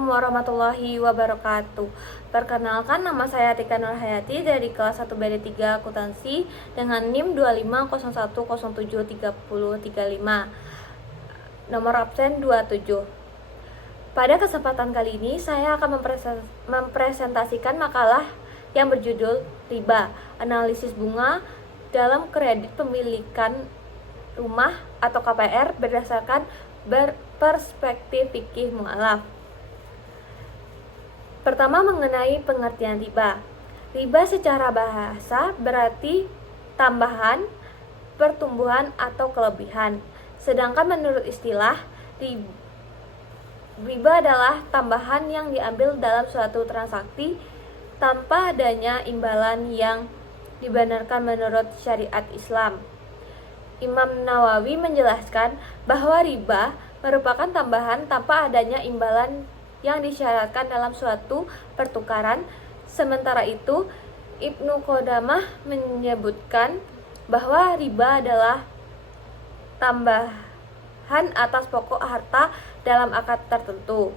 Assalamualaikum warahmatullahi wabarakatuh. Perkenalkan, nama saya Tika Nurhayati dari kelas 1 BD3 Akuntansi dengan NIM 2501073035. Nomor absen 27. Pada kesempatan kali ini saya akan mempresentasikan makalah yang berjudul Riba, Analisis Bunga dalam Kredit Pemilikan Rumah atau KPR berdasarkan perspektif fikih mu'alaf. Pertama, mengenai pengertian riba. Riba secara bahasa berarti tambahan, pertumbuhan, atau kelebihan. Sedangkan menurut istilah, riba adalah tambahan yang diambil dalam suatu transaksi tanpa adanya imbalan yang dibenarkan menurut syariat Islam. Imam Nawawi menjelaskan bahwa riba merupakan tambahan tanpa adanya imbalan yang disyaratkan dalam suatu pertukaran. Sementara itu, Ibnu Qudamah menyebutkan bahwa riba adalah tambahan atas pokok harta dalam akad tertentu.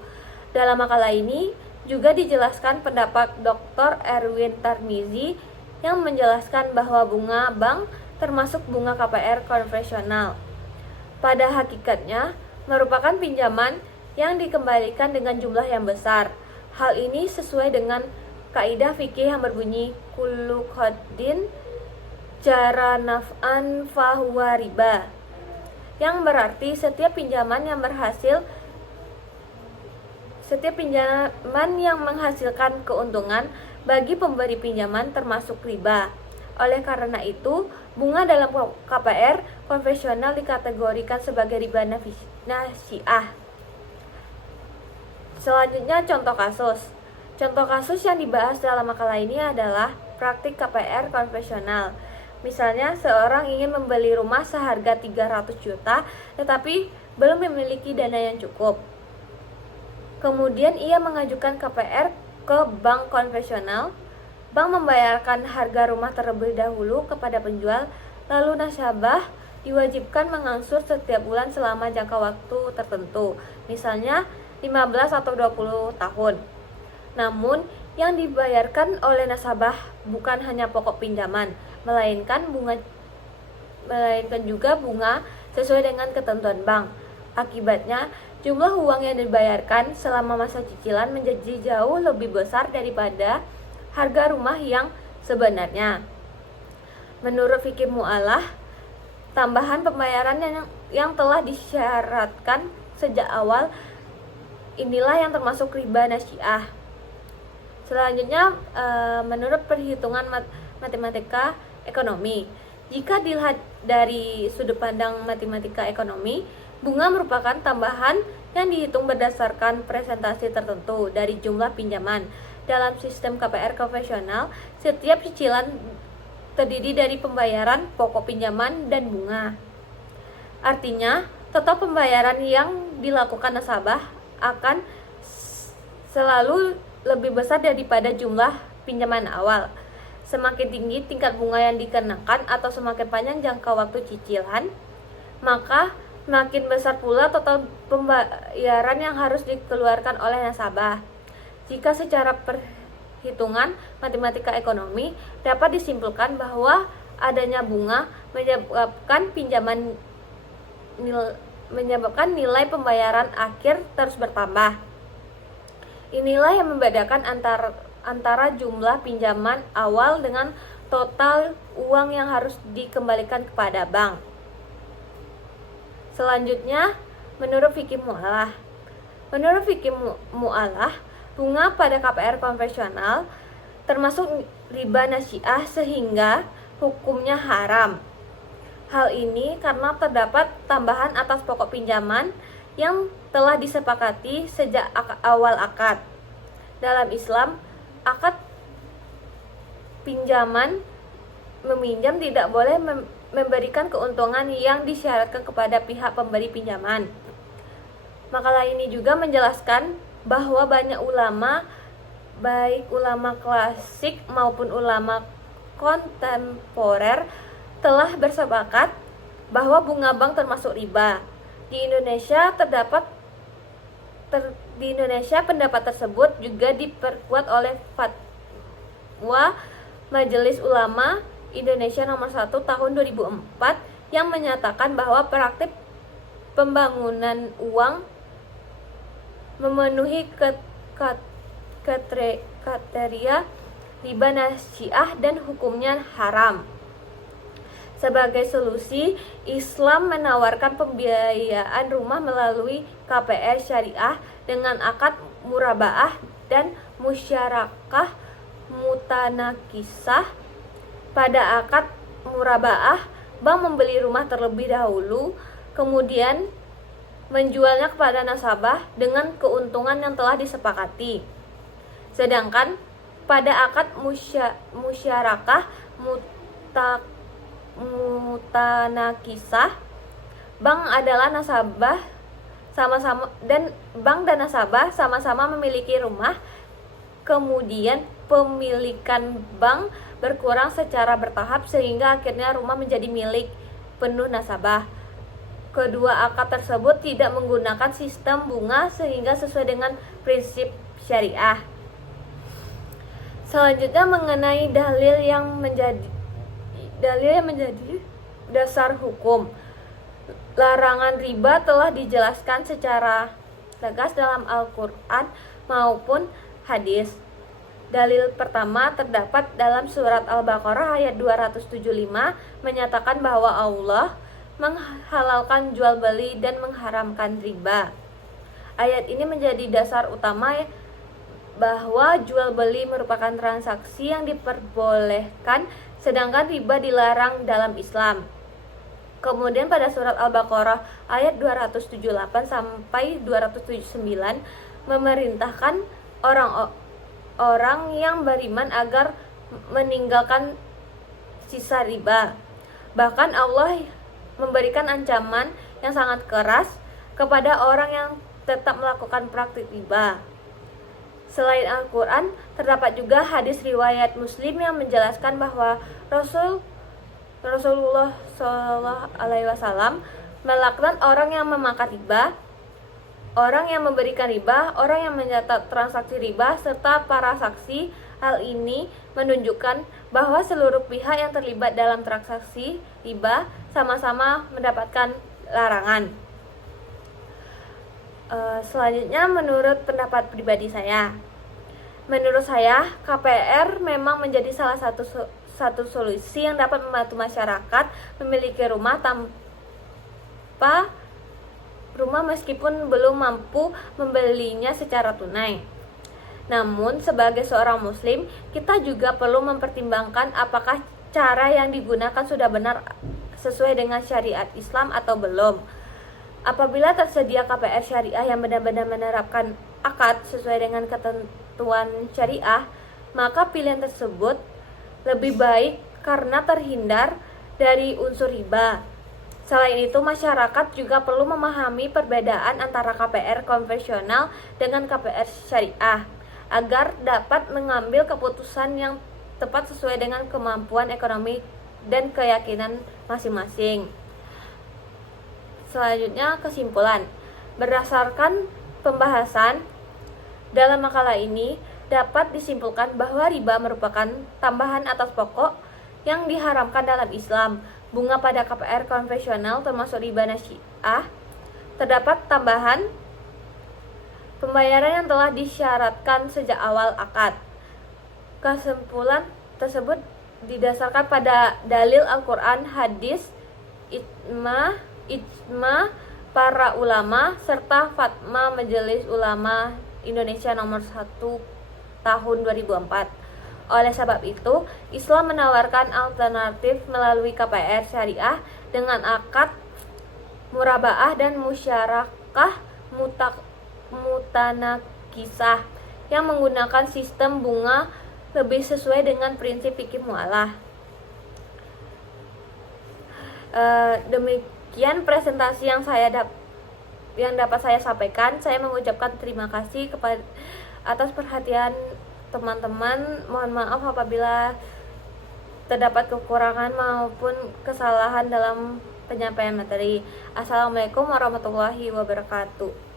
Dalam makalah ini juga dijelaskan pendapat Dr. Erwin Tarmizi yang menjelaskan bahwa bunga bank termasuk bunga KPR konvensional. Pada hakikatnya, merupakan pinjaman yang dikembalikan dengan jumlah yang besar. Hal ini sesuai dengan kaidah fikih yang berbunyi kullu qardin jara naf'an fahuwa riba, yang berarti setiap pinjaman yang menghasilkan keuntungan bagi pemberi pinjaman termasuk riba. Oleh karena itu, bunga dalam KPR konvensional dikategorikan sebagai riba nasi'ah. Selanjutnya, contoh kasus. Contoh kasus yang dibahas dalam makalah ini adalah praktik KPR konvensional. Misalnya, seorang ingin membeli rumah seharga 300 juta tetapi belum memiliki dana yang cukup. Kemudian ia mengajukan KPR ke bank konvensional. Bank membayarkan harga rumah terlebih dahulu kepada penjual, lalu nasabah diwajibkan mengangsur setiap bulan selama jangka waktu tertentu, misalnya 15 atau 20 tahun. Namun, yang dibayarkan oleh nasabah bukan hanya pokok pinjaman, melainkan juga bunga sesuai dengan ketentuan bank. Akibatnya, jumlah uang yang dibayarkan selama masa cicilan menjadi jauh lebih besar daripada harga rumah yang sebenarnya. Menurut fikih mu'alah, tambahan pembayaran yang telah disyaratkan sejak awal inilah yang termasuk riba nasi'ah. Selanjutnya, menurut perhitungan matematika ekonomi, jika dilihat dari sudut pandang matematika ekonomi, bunga merupakan tambahan yang dihitung berdasarkan presentasi tertentu dari jumlah pinjaman. Dalam sistem KPR konvensional, setiap cicilan terdiri dari pembayaran pokok pinjaman dan bunga. Artinya, total pembayaran yang dilakukan nasabah akan selalu lebih besar daripada jumlah pinjaman awal. Semakin tinggi tingkat bunga yang dikenakan atau semakin panjang jangka waktu cicilan, maka semakin besar pula total pembayaran yang harus dikeluarkan oleh nasabah. Jika secara perhitungan matematika ekonomi dapat disimpulkan bahwa adanya bunga menyebabkan nilai pembayaran akhir terus bertambah. Inilah yang membedakan antara jumlah pinjaman awal dengan total uang yang harus dikembalikan kepada bank. Selanjutnya, menurut fikih mu'alah. Menurut fikih mu'alah, bunga pada KPR konvensional termasuk riba nasi'ah sehingga hukumnya haram. Hal ini karena terdapat tambahan atas pokok pinjaman yang telah disepakati sejak awal akad. Dalam Islam, akad pinjaman meminjam tidak boleh memberikan keuntungan yang disyaratkan kepada pihak pemberi pinjaman. Makalah ini juga menjelaskan bahwa banyak ulama, baik ulama klasik maupun ulama kontemporer, telah bersepakat bahwa bunga bank termasuk riba. Di Indonesia terdapat Di Indonesia, pendapat tersebut juga diperkuat oleh Fatwa Majelis Ulama Indonesia nomor 1 tahun 2004 yang menyatakan bahwa praktik pembangunan uang memenuhi kriteria riba nasiah dan hukumnya haram. Sebagai solusi, Islam menawarkan pembiayaan rumah melalui KPR syariah dengan akad murabaah dan musyarakah mutanakisah. Pada akad murabaah, bank membeli rumah terlebih dahulu, kemudian menjualnya kepada nasabah dengan keuntungan yang telah disepakati. Sedangkan pada akad musyarakah mutanakisah, bank dan nasabah sama-sama memiliki rumah, kemudian pemilikan bank berkurang secara bertahap sehingga akhirnya rumah menjadi milik penuh nasabah. Kedua akad tersebut tidak menggunakan sistem bunga sehingga sesuai dengan prinsip syariah. Selanjutnya mengenai dalil yang menjadi dasar hukum. Larangan riba telah dijelaskan secara tegas dalam Al-Quran maupun hadis. Dalil pertama terdapat dalam surat Al-Baqarah ayat 275 menyatakan bahwa Allah menghalalkan jual beli dan mengharamkan riba. Ayat ini menjadi dasar utama bahwa jual beli merupakan transaksi yang diperbolehkan, sedangkan riba dilarang dalam Islam. Kemudian pada surat Al-Baqarah ayat 278 sampai 279 memerintahkan orang yang beriman agar meninggalkan sisa riba. Bahkan Allah memberikan ancaman yang sangat keras kepada orang yang tetap melakukan praktik riba. Selain Al-Quran, terdapat juga hadis riwayat Muslim yang menjelaskan bahwa Rasulullah SAW melaknat orang yang memakan riba, orang yang memberikan riba, orang yang mencatat transaksi riba, serta para saksi. Hal ini menunjukkan bahwa seluruh pihak yang terlibat dalam transaksi riba sama-sama mendapatkan larangan. Selanjutnya, menurut pendapat pribadi saya, menurut saya KPR memang menjadi salah satu solusi yang dapat membantu masyarakat memiliki rumah meskipun belum mampu membelinya secara tunai. Namun, sebagai seorang muslim, kita juga perlu mempertimbangkan apakah cara yang digunakan sudah benar sesuai dengan syariat Islam atau belum. Apabila tersedia KPR syariah yang benar-benar menerapkan akad sesuai dengan ketentuan syariah, maka pilihan tersebut lebih baik karena terhindar dari unsur riba. Selain itu, masyarakat juga perlu memahami perbedaan antara KPR konvensional dengan KPR syariah agar dapat mengambil keputusan yang tepat sesuai dengan kemampuan ekonomi dan keyakinan masing-masing. Selanjutnya, kesimpulan. Berdasarkan pembahasan dalam makalah ini, dapat disimpulkan bahwa riba merupakan tambahan atas pokok yang diharamkan dalam Islam. Bunga pada KPR konvensional termasuk riba nasiah. Terdapat tambahan pembayaran yang telah disyaratkan sejak awal akad. Kesimpulan tersebut didasarkan pada dalil Al-Quran, hadis, ijma para ulama, serta Fatwa Majelis Ulama Indonesia nomor 1 tahun 2004. Oleh sebab itu, Islam menawarkan alternatif melalui KPR syariah dengan akad murabaah dan musyarakah mutanakisah yang menggunakan sistem bunga lebih sesuai dengan prinsip fikih muamalah. Demikian presentasi yang dapat saya sampaikan. Saya mengucapkan terima kasih atas perhatian teman-teman. Mohon maaf apabila terdapat kekurangan maupun kesalahan dalam penyampaian materi. Assalamualaikum warahmatullahi wabarakatuh.